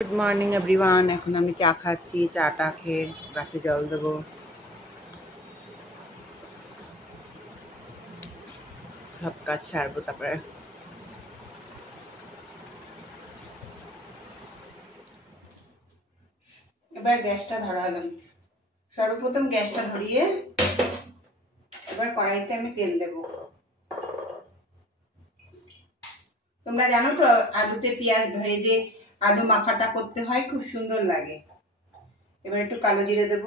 Good morning everyone. এখন আমি চা খাচ্ছি। চাটা খেয়ে গাছে জল দেবো, সব কাজ সারবো। তারপরে এবার গ্যাসটা ধরালাম। সর্বপ্রথম গ্যাসটা ধরিয়ে এবার কড়াইতে আমি তেল দেব। তোমরা জানো তো আলুতে পেঁয়াজ ভেজে আলু মাখাটা করতে হয়, খুব সুন্দর লাগে। এবার একটু কালো জিরে দেব,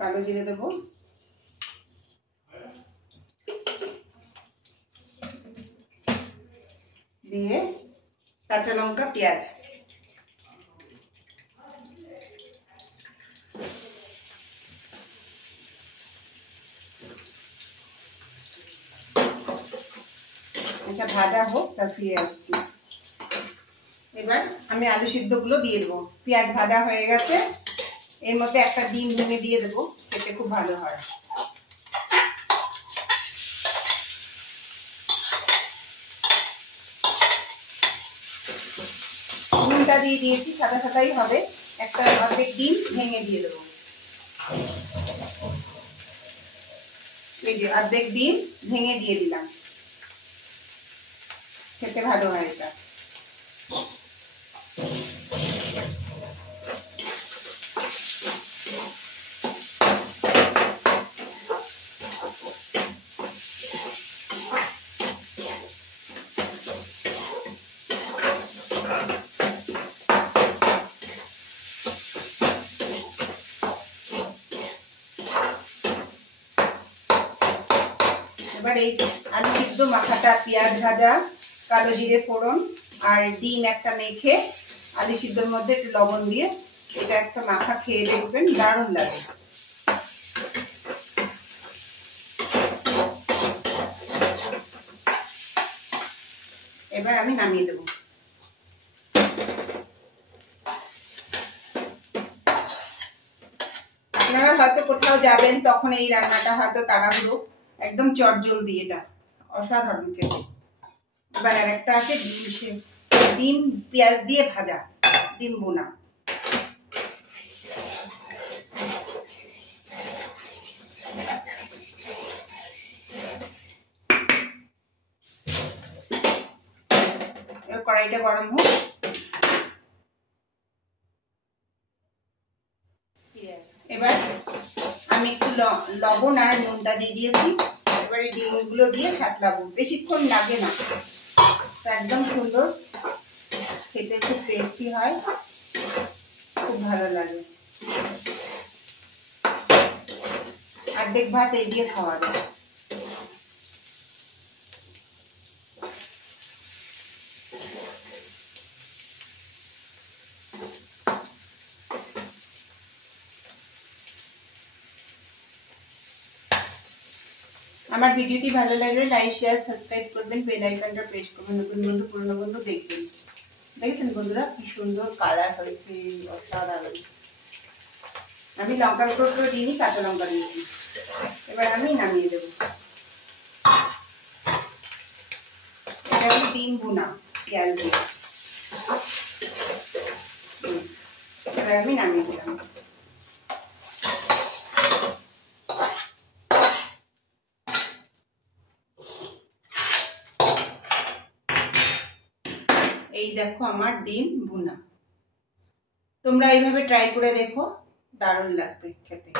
কালো জিরে দেবো, দিয়ে কাঁচা লঙ্কা পেঁয়াজ, এটা ভাজা হোক, তা ফিরে আসছি। এবার আমি আলু সিদ্ধগুলো দিয়ে দেবো। পেঁয়াজ ভাজা হয়ে গেছে, এর মধ্যে একটা ডিম ভেঙে দিয়ে দেবো, খেতে খুব ভালো হয়। ডিমটা দিয়ে দিয়েছি, সাদা সাদাই হবে। একটা অর্ধেক ডিম ভেঙে দিয়ে দেবো। এই যে অর্ধেক ডিম ভেঙে দিয়ে দিলাম, খেতে ভালো হয় এটা। এবার এই আলু সিদ্ধ মাখাটা, পেঁয়াজ ভাজা, কালো জিরে ফোড়ন আর ডিম একটা মেখে আলু সিদ্ধর মধ্যে একটু লবণ দিয়ে এটা একটা মাখা খেয়ে দেখবেন, দারুণ লাগে। এবার আমি নামিয়ে দেবো। আপনারা হয়তো কোথাও যাবেন, তখন এই রান্নাটা হয়তো তাড়াহুড়ো, একদম চটজলদি, এটা অসাধারণ খেতে। এবার আরেকটা আছে ডিম পেঁয়াজ দিয়ে ভাজা, ডিম বোনা। এবার কড়াইটা গরম হোক। এবার আমি একটু লবণ আর নুনটা দিয়ে দিয়েছি। এবারে ডিমগুলো দিয়ে ফাটলাবো, বেশিক্ষণ লাগে না, একদম সুন্দর খেতে, খুব টেস্টি হয়, খুব ভালো লাগে। অর্ধেক ভাত এই দিয়ে খাওয়া যায়। আমার ভিডিওটি ভালো লাগলে লাইক শেয়ার সাবস্ক্রাইব করবেন, বেল আইকনটা প্রেস করবেন, নতুন বন্ধু পুরনো বন্ধু দেখবেন। দেখেছেন বন্ধুরা কি সুন্দর কালার হয়েছে, অসাধারণ। আমি লঙ্কার গুঁড়ো দিইনি, কাঁচা লঙ্কা দিয়েছি। এবার আমি নামিয়ে দেবো। এটা হলো ডিম ভুনা পেঁয়াজ দিয়ে। এবার আমি নামিয়ে দিলাম। এই দেখো আমার ডিম ভুনা। তোমরা এইভাবে ট্রাই করে দেখো, দারুণ লাগবে খেতে,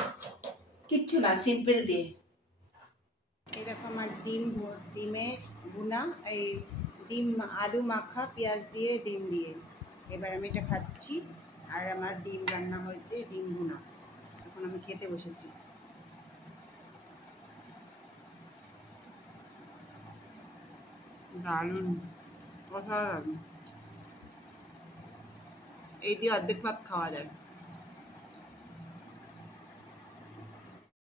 কিচ্ছু না, সিম্পল দিয়ে। এই দেখো আমার ডিমের ভুনা, এই ডিম আলু মাখা পেঁয়াজ দিয়ে, ডিম দিয়ে। এবার আমি এটা খাচ্ছি, আর আমার ডিম রান্না হয়েছে, ডিম ভুনা। এখন আমি খেতে বসেছি। দারুণ, অসাধারণ। এই দিয়ে অর্ধেক ভাত খাওয়া যায়।